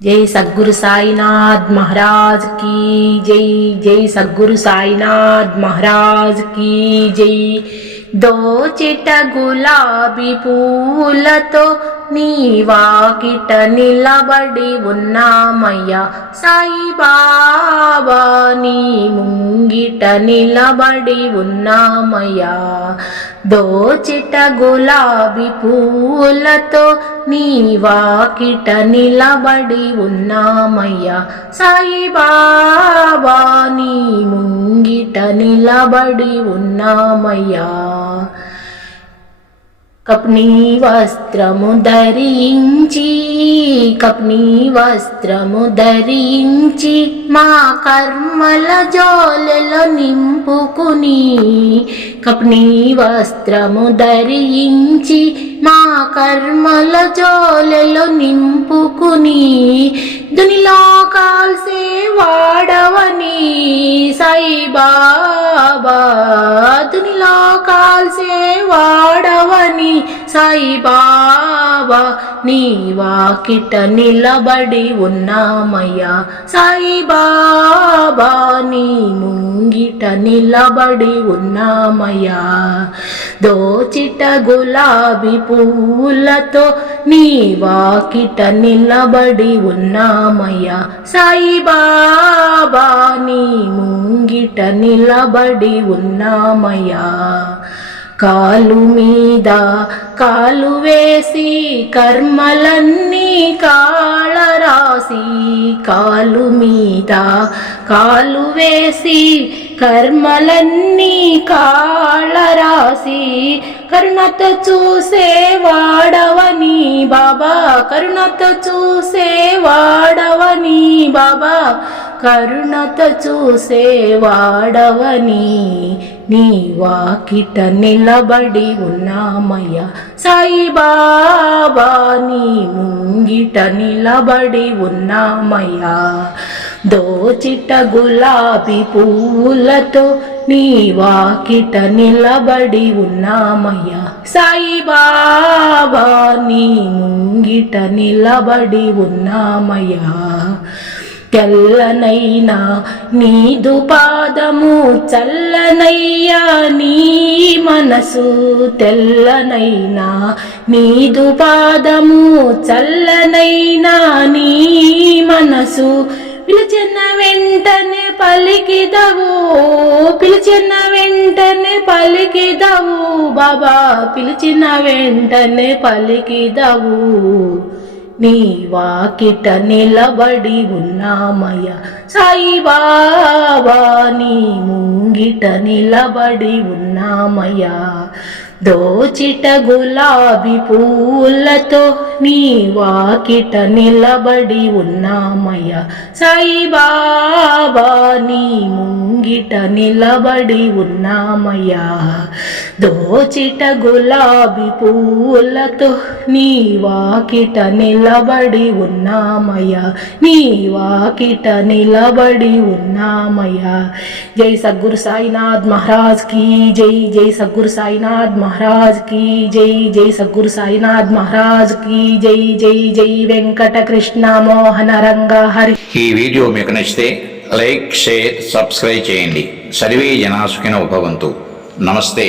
जय सद्गुरु साईनाथ महाराज की जय। जय सद्गुरु साईनाथ महाराज की जय। దోచిట గులాబీ పూలతో నీ వాకిట నిలబడి ఉన్నామయ్యా సాయిబాబా, నీ ముంగిట నిలబడి ఉన్నామయ్యా। దోచిట గులాబీ పూలతో నీ వాకిట నిలబడి ఉన్నామయ్యా సాయిబాబా, నీ ముంగిట నిలబడి ఉన్నామయ్యా। కప్ని వస్త్రము ధరించి మా కర్మల జోలెలో నింపుకుని, కప్ని వస్త్రము ధరించి మా కర్మల జోలెలో నింపుకుని, దునిలో కాల్సే వాడవని సాయిబాబా, దునిలో కాల్సే వాడవని సాయిబాబా, నీ వాకిట నిలబడి ఉన్నామయ్యా సాయిబాబా, నీ ముంగిట నిలబడి ఉన్నామయ్యా। దోచిట గులాబీ పూలతో నీ వాకిట నిలబడి ఉన్నామయ్యా సాయిబాబా, నీ ముంగిట నిలబడి ఉన్నామయ్యా। కాలు మీద కాలు వేసి కర్మలన్నీ కాళరాసి, కాలు మీద కాలు వేసి కర్మలన్నీ కాళరాసి, కరుణతో చూసే వాడవని బాబా, కరుణతో చూసే వాడవని బాబా, కరుణతో చూసే వాడవని నీ వాకిట నిలబడి ఉన్నామయ్యా సాయిబాబా, నీ ముంగిట నిలబడి ఉన్నామయ్యా। దోచిట గులాబీ పూలతో నీ వాకిట నిలబడి ఉన్నామయ్యా సాయిబాబా, నీ ముంగిట నిలబడి ఉన్నామయ్యా। తెల్లనైనా నీదు పాదము చల్లనయ్యా నీ మనసు, తెల్లనైనా నీదు పాదము చల్లనైనా నీ మనసు, పిలిచిన వెంటనే పలికిదవు, పిలిచిన వెంటనే పలికిదవు బాబా, పిలిచిన వెంటనే పలికిదవు, నీ వాకిట నిలబడి ఉన్నామయ్యా సాయిబాబా, నీ ముంగిట నిలబడి ఉన్నామయ్యా। దోచిట గులాబీ పూలతో నీ వాకిట నిలబడి ఉన్నామయ్యా సాయిబాబా, నీ ముంగిట నిలబడి ఉన్నామయ్యా। దోచిట గులాబీ పూలతో నీ వాకిట నిలబడి ఉన్నామయ్యా, నీ వాకిట నిలబడి ఉన్నామయ్యా। జై సద్గురు సాయినాథ్ మహారాజ్ की जय। जय सद्गुरु साईनाथ महाराज की जय। जय सद्गुरु साईनाथ महाराज की जय। जय जय వెంకట కృష్ణ మోహన రంగ హరి। ఈ వీడియో మీకు నచ్చితే లైక్, షేర్, సబ్స్క్రైబ్ చేయండి। సర్వే జనా సుఖినో భవంతు। నమస్తే।